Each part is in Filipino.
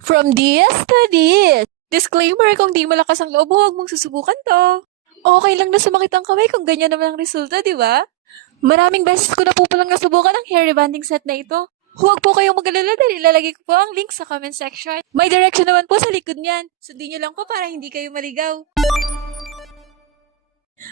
From DS to this. Disclaimer, kung di malakas ang loob mo, huwag mong susubukan to. Okay lang na sumakit ang kamay kung ganyan naman ang resulta, di ba? Maraming beses ko na po palang nasubukan ang hair rebonding set na ito. Huwag po kayong mag-alala dahil ilalagay ko po ang link sa comment section. May direction naman po sa likod niyan. Sundin niyo lang po para hindi kayo maligaw.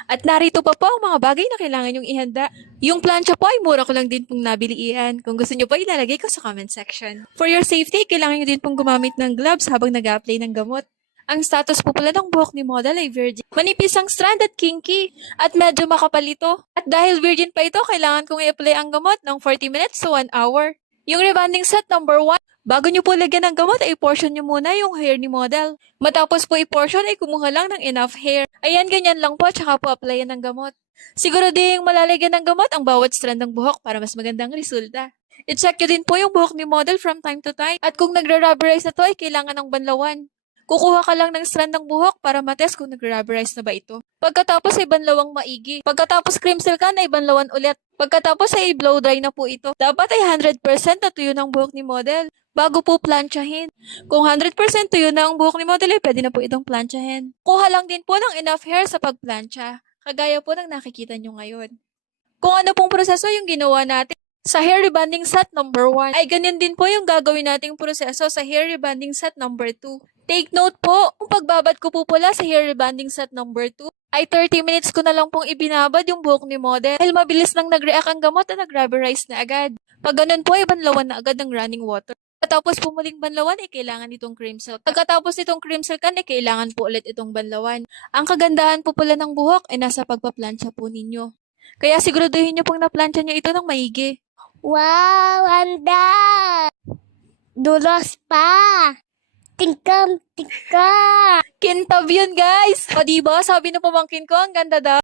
At narito pa po ang mga bagay na kailangan nyong ihanda. Yung plancha po ay mura ko lang din pong nabili iyan. Kung gusto nyo po, ilalagay ko sa comment section. For your safety, kailangan nyo din pong gumamit ng gloves habang nag-apply ng gamot. Ang status po pala ng buhok ni model ay virgin. Manipis ang strand at kinky. At medyo makapal ito. At dahil virgin pa ito, kailangan kong i-apply ang gamot ng 40 minutes to 1 hour. Yung rebonding set number 1, bago nyo po lagyan ng gamot, ay portion nyo muna yung hair ni model. Matapos po i-portion, ay kumuha lang ng enough hair. Ayan, ganyan lang po, tsaka po applyan ng gamot. Siguro ding malalagyan ng gamot ang bawat strand ng buhok para mas magandang resulta. I-check nyo din po yung buhok ni model from time to time. At kung nagre-rubberize na to, ay kailangan ng banlawan. Kukuha ka lang ng strand ng buhok para matest kung nagre-rubberize na ba ito. Pagkatapos ay banlawang maigi. Pagkatapos cream silk ka na ay banlawan ulit. Pagkatapos ay blow dry na po ito. Dapat ay 100% na tuyo ng buhok ni model bago po planchahin. Kung 100% tuyo na ang buhok ni model ay pwede na po itong planchahin. Kuha lang din po ng enough hair sa pagplancha. Kagaya po ng nakikita nyo ngayon. Kung ano pong proseso yung ginawa natin sa hair rebonding set number 1, ay ganyan din po yung gagawin nating proseso sa hair rebonding set number 2. Take note po, kung pagbabad ko po pala sa hair rebonding set number 2, ay 30 minutes ko na lang pong ibinabad yung buhok ni model dahil mabilis nang nag-react ang gamot at nag-rubberize na agad. Pag ganun po, ay banlawan na agad ng running water. Pagkatapos pumuling banlawan, ay kailangan itong cream silk. Pagkatapos itong cream silkan, ay kailangan po ulit itong banlawan. Ang kagandahan po pala ng buhok ay nasa pagpaplansya po ninyo. Kaya siguraduhin nyo pong naplansya nyo ito ng maigi. Wow, handa! Dulos pa! Tingkam, tingka! Kintab yun, guys! O diba, sabi ng pamangkin ko, ang ganda daw.